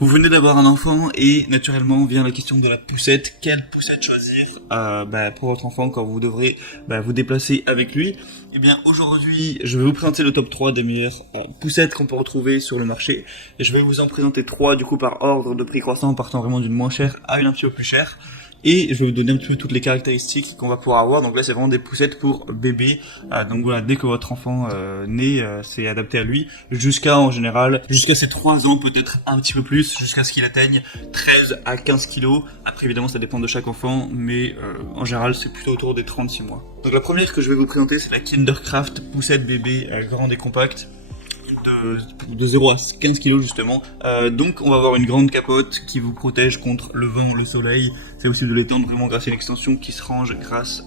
Vous venez d'avoir un enfant et naturellement vient la question de la poussette. Quelle poussette choisir pour votre enfant quand vous devrez vous déplacer avec lui? Eh bien aujourd'hui je vais vous présenter le top 3 des meilleures poussettes qu'on peut retrouver sur le marché. Et je vais vous en présenter 3 du coup par ordre de prix croissant, partant vraiment d'une moins chère à une un petit peu plus chère. Et je vais vous donner un petit peu toutes les caractéristiques qu'on va pouvoir avoir. Donc là c'est vraiment des poussettes pour bébé. Donc voilà, dès que votre enfant naît, c'est adapté à lui. Jusqu'à ses 3 ans, peut-être un petit peu plus, jusqu'à ce qu'il atteigne 13 à 15 kilos. Après évidemment ça dépend de chaque enfant, mais en général c'est plutôt autour des 36 mois. Donc la première que je vais vous présenter c'est la Kindercraft poussette bébé grande et compacte. De 0 à 15 kg justement. Donc on va avoir une grande capote qui vous protège contre le vent, le soleil. C'est possible de l'étendre vraiment grâce à une extension qui se range grâce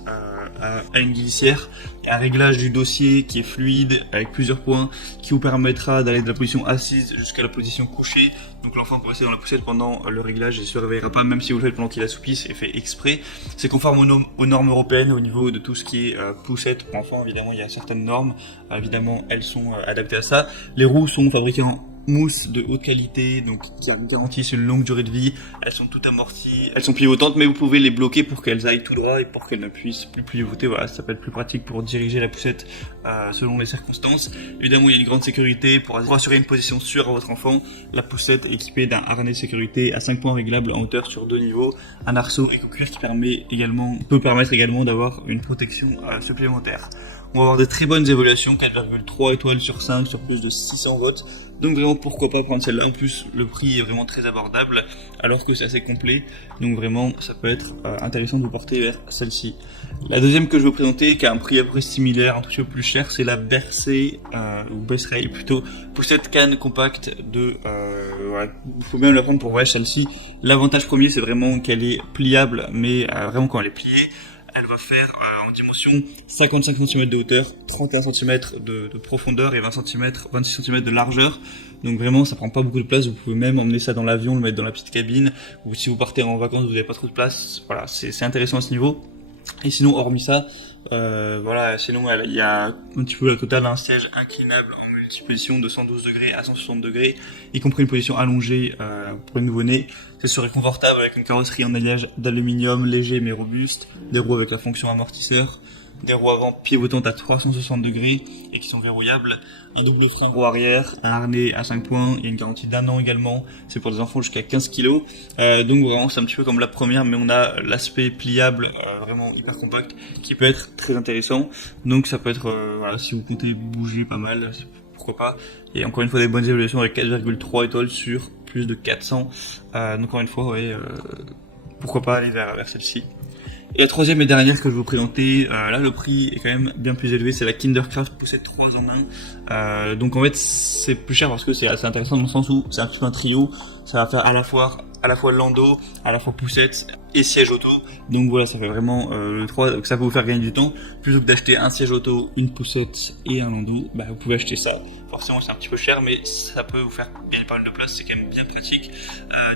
à une glissière et un réglage du dossier qui est fluide avec plusieurs points qui vous permettra d'aller de la position assise jusqu'à la position couchée. Donc l'enfant peut rester dans la poussette pendant le réglage et ne se réveillera pas, même si vous le faites pendant qu'il assoupit, c'est fait exprès. C'est conforme aux normes européennes au niveau de tout ce qui est poussette pour enfants. Évidemment il y a certaines normes, évidemment elles sont adaptées à ça. Les roues sont fabriquées en mousse de haute qualité, donc qui garantissent une longue durée de vie. Elles sont toutes amorties, elles sont pivotantes, mais vous pouvez les bloquer pour qu'elles aillent tout droit et pour qu'elles ne puissent plus pivoter. Voilà, ça peut être plus pratique pour diriger la poussette selon les circonstances. Évidemment, il y a une grande sécurité pour assurer une position sûre à votre enfant. La poussette est équipée d'un harnais de sécurité à 5 points réglables en hauteur sur 2 niveaux, un arceau éco-cuir qui peut permettre également d'avoir une protection supplémentaire. On va avoir de très bonnes évaluations, 4,3 étoiles sur 5 sur plus de 600 votes. Donc vraiment pourquoi pas prendre celle-là. En plus le prix est vraiment très abordable alors que c'est assez complet. Donc vraiment ça peut être intéressant de vous porter vers celle-ci. La deuxième que je vais vous présenter qui a un prix à peu près similaire, un tout petit peu plus cher, c'est la Bercé ou Besseray plutôt, poussette canne compacte de il faut même la prendre pour voyage celle-ci. L'avantage premier c'est vraiment qu'elle est pliable, mais vraiment quand elle est pliée, elle va faire en dimension 55 cm de hauteur, 31 cm de profondeur et 26 cm de largeur. Donc vraiment ça prend pas beaucoup de place, vous pouvez même emmener ça dans l'avion, le mettre dans la petite cabine, ou si vous partez en vacances vous n'avez pas trop de place, voilà, c'est intéressant à ce niveau. Et sinon hormis ça, sinon il y a un petit peu la totale un siège inclinable en multiposition de 112 degrés à 160 degrés, y compris une position allongée pour le nouveau-né. C'est serait confortable avec une carrosserie en alliage d'aluminium léger mais robuste, des roues avec la fonction amortisseur, des roues avant pivotantes à 360 degrés et qui sont verrouillables, un double frein roue arrière, un harnais à 5 points, il y a une garantie d'1 an également, c'est pour des enfants jusqu'à 15 kg. Donc vraiment c'est un petit peu comme la première, mais on a l'aspect pliable vraiment hyper compact qui peut être très intéressant. Donc ça peut être, si vous comptez bouger pas mal, pourquoi pas. Et encore une fois des bonnes évaluations avec 4,3 étoiles sur plus de 400. Donc encore une fois, pourquoi pas aller vers celle-ci. Et la troisième et dernière que je vais vous présenter, là le prix est quand même bien plus élevé, c'est la Kindercraft poussette 3 en 1. Donc en fait c'est plus cher parce que c'est assez intéressant dans le sens où c'est un petit peu un trio, ça va faire à la fois landau, à la fois poussette et siège auto. Donc voilà, ça fait vraiment le 3, donc ça peut vous faire gagner du temps. Plutôt que d'acheter un siège auto, une poussette et un landau, vous pouvez acheter ça. Forcément c'est un petit peu cher, mais ça peut vous faire gagner pas mal de place, c'est quand même bien pratique.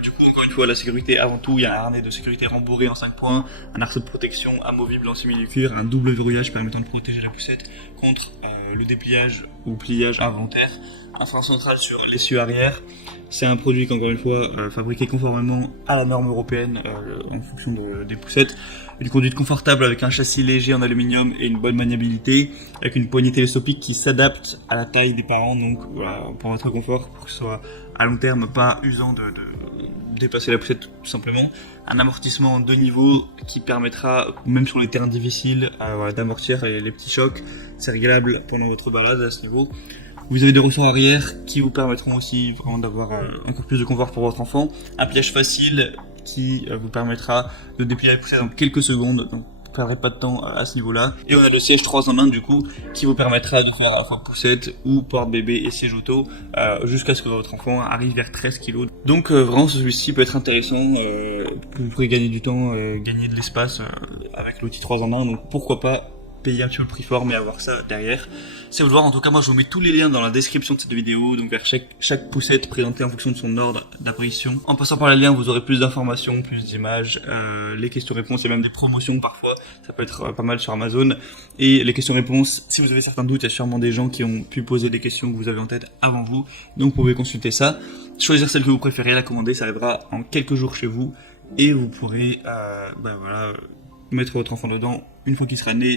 Du coup encore une fois la sécurité avant tout, il y a un harnais de sécurité rembourré en 5 points, un arceau de protection amovible en simili-cuir, un double verrouillage permettant de protéger la poussette contre le dépliage ou pliage involontaire, un frein central sur l'essieu arrière. C'est un produit qu'encore une fois fabriqué conformément à la norme européenne en fonction des poussettes. Une conduite confortable avec un châssis léger en aluminium et une bonne maniabilité, avec une poignée télescopique qui s'adapte à la taille des parents, donc voilà, pour votre confort, pour que ce soit à long terme pas usant de dépasser la poussette tout simplement. Un amortissement en 2 niveaux qui permettra, même sur les terrains difficiles, d'amortir les petits chocs. C'est réglable pendant votre balade à ce niveau. Vous avez des ressorts arrière qui vous permettront aussi vraiment d'avoir encore plus de confort pour votre enfant. Un pliage facile qui vous permettra de déplier la poussette en quelques secondes, donc vous ne perdrez pas de temps à ce niveau-là. Et on a le siège 3 en 1 du coup, qui vous permettra de faire à la fois poussette ou porte-bébé et siège auto, jusqu'à ce que votre enfant arrive vers 13 kg. Donc vraiment celui-ci peut être intéressant, vous pourrez gagner du temps, gagner de l'espace avec l'outil 3 en 1, donc pourquoi pas payer un petit peu le prix fort, mais avoir ça derrière. C'est vous le voir. En tout cas, moi, je vous mets tous les liens dans la description de cette vidéo, donc vers chaque poussette présentée en fonction de son ordre d'apparition. En passant par les liens, vous aurez plus d'informations, plus d'images, les questions-réponses et même des promotions parfois. Ça peut être pas mal sur Amazon. Et les questions-réponses, si vous avez certains doutes, il y a sûrement des gens qui ont pu poser des questions que vous avez en tête avant vous. Donc, vous pouvez consulter ça. Choisir celle que vous préférez, la commander, ça arrivera en quelques jours chez vous. Et vous pourrez, mettre votre enfant dedans une fois qu'il sera né.